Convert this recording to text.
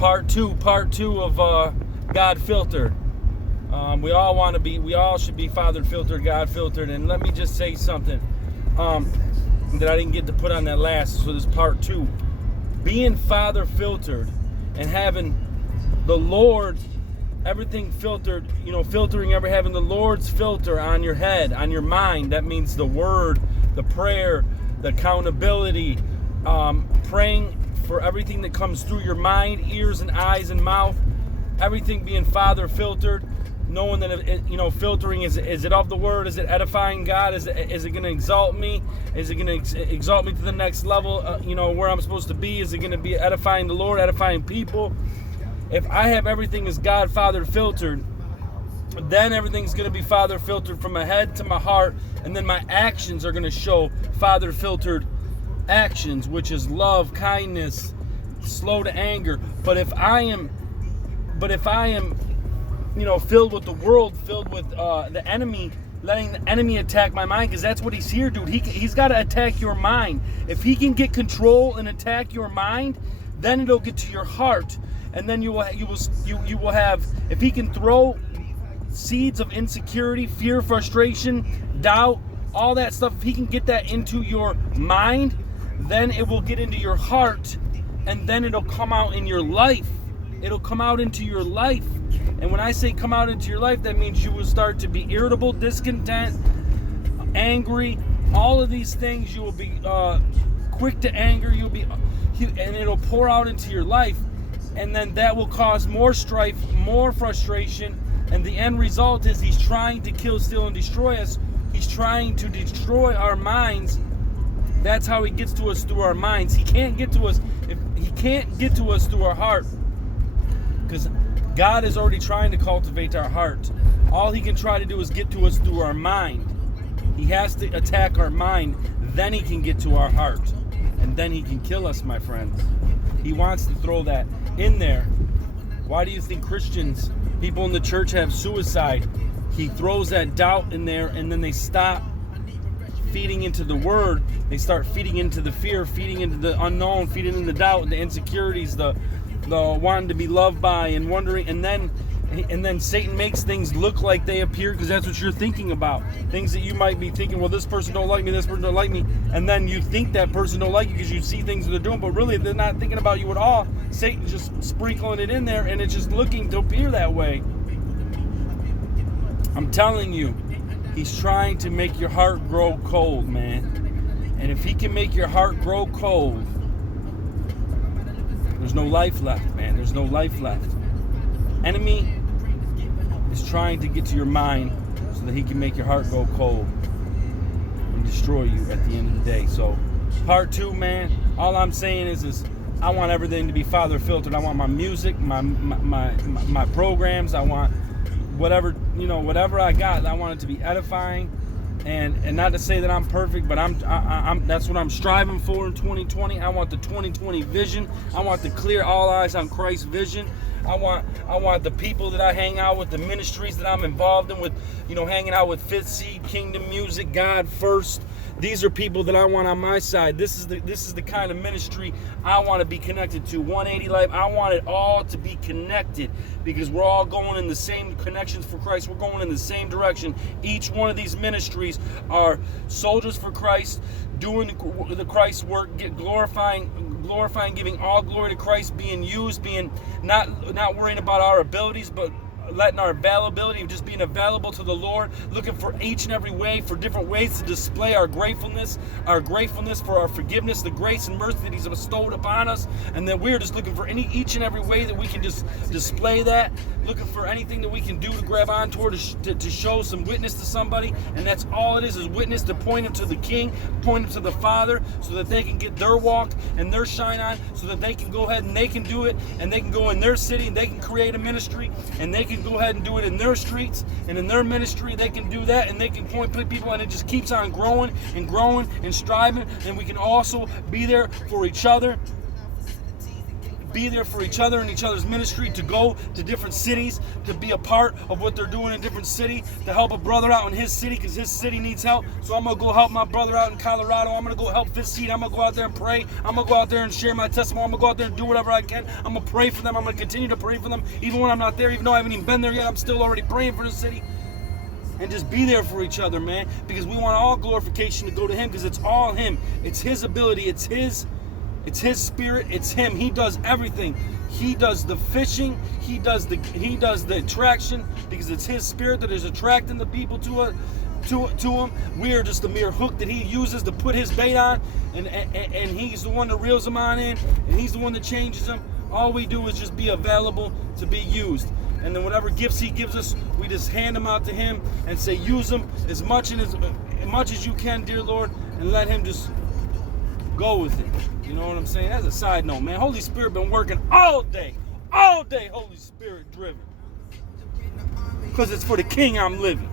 Part two of God Filtered. We all should be Father filtered, God filtered. And let me just say something that I didn't get to put on that last. So this part 2, being Father filtered and having the Lord, everything filtered, filtering having the Lord's filter on your head, on your mind. That means the word, the prayer, the accountability, praying for everything that comes through your mind, ears and eyes and mouth, everything being Father filtered, knowing that filtering, is it of the word? Is it edifying God? Is it going to exalt me? Is it going to exalt me to the next level, where I'm supposed to be? Is it going to be edifying the Lord, edifying people? If I have everything as God Father filtered, then everything's going to be Father filtered from my head to my heart, and then my actions are going to show Father filtered actions, which is love, kindness, slow to anger. But if I am filled with the world, filled with the enemy, letting the enemy attack my mind, because that's what he's here, dude. He's got to attack your mind. If he can get control and attack your mind, then it'll get to your heart, and then you will have. If he can throw seeds of insecurity, fear, frustration, doubt, all that stuff, if he can get that into your mind, then it will get into your heart, and then it'll come out in your life. It'll come out into your life. And when I say come out into your life, that means you will start to be irritable, discontent, angry, all of these things. You will be quick to anger. And it'll pour out into your life. And then that will cause more strife, more frustration. And the end result is he's trying to kill, steal, and destroy us. He's trying to destroy our minds. That's how he gets to us, through our minds. He can't get to us through our heart, because God is already trying to cultivate our heart. All he can try to do is get to us through our mind. He has to attack our mind, then he can get to our heart, and then he can kill us, my friends. He wants to throw that in there. Why do you think Christians, people in the church, have suicide? He throws that doubt in there, and then they stop feeding into the word. They start feeding into the fear, feeding into the unknown, feeding into the doubt, the insecurities, the wanting to be loved by, and wondering, and then Satan makes things look like they appear, because that's what you're thinking about. Things that you might be thinking, well, this person don't like me, this person don't like me, and then you think that person don't like you because you see things that they're doing, but really they're not thinking about you at all. Satan's just sprinkling it in there, and it's just looking to appear that way. I'm telling you, he's trying to make your heart grow cold, man. And if he can make your heart grow cold, there's no life left, man. There's no life left. Enemy is trying to get to your mind so that he can make your heart go cold and destroy you at the end of the day. So, part 2, man, all I'm saying is I want everything to be Father filtered. I want my music, my programs. I want whatever I got. I want it to be edifying. And not to say that I'm perfect, but I'm that's what I'm striving for in 2020. I want the 2020 vision. I want the clear, all eyes on Christ vision. I want the people that I hang out with, the ministries that I'm involved in with, hanging out with Fifth Seed, Kingdom Music, God First. These are people that I want on my side. This is the kind of ministry I want to be connected to. 180 Life, I want it all to be connected, because we're all going in the same connections for Christ. We're going in the same direction. Each one of these ministries are soldiers for Christ, doing the Christ work, glorifying, giving all glory to Christ, being used, being not worrying about our abilities, but letting our availability of just being available to the Lord, looking for each and every way, for different ways to display our gratefulness for our forgiveness, the grace and mercy that he's bestowed upon us, and then we're just looking for each and every way that we can just display that, looking for anything that we can do to grab on toward, to show some witness to somebody. And that's all it is witness, to point them to the King, point them to the Father, so that they can get their walk and their shine on, so that they can go ahead and they can do it, and they can go in their city and they can create a ministry, and they can go ahead and do it in their streets and in their ministry. They can do that, and they can point people, and it just keeps on growing and striving. And we can also be there for each other, be there for each other and each other's ministry, to go to different cities, to be a part of what they're doing in different city, to help a brother out in his city because his city needs help. So I'm going to go help my brother out in Colorado. I'm going to go help Fifth Seed. I'm going to go out there and pray. I'm going to go out there and share my testimony. I'm going to go out there and do whatever I can. I'm going to pray for them. I'm going to continue to pray for them. Even when I'm not there, even though I haven't even been there yet, I'm still already praying for the city. And just be there for each other, man. Because we want all glorification to go to him, because it's all him. It's his ability. It's his spirit. It's him. He does everything. He does the fishing. He does the attraction, because it's his spirit that is attracting the people to him. We are just the mere hook that he uses to put his bait on, and he's the one that reels them on in, and he's the one that changes them. All we do is just be available to be used. And then whatever gifts he gives us, we just hand them out to him and say, use them as much as you can, dear Lord, and let him just go with it. You know what I'm saying? As a side note, man, Holy Spirit been working all day, Holy Spirit driven. Because it's for the King I'm living.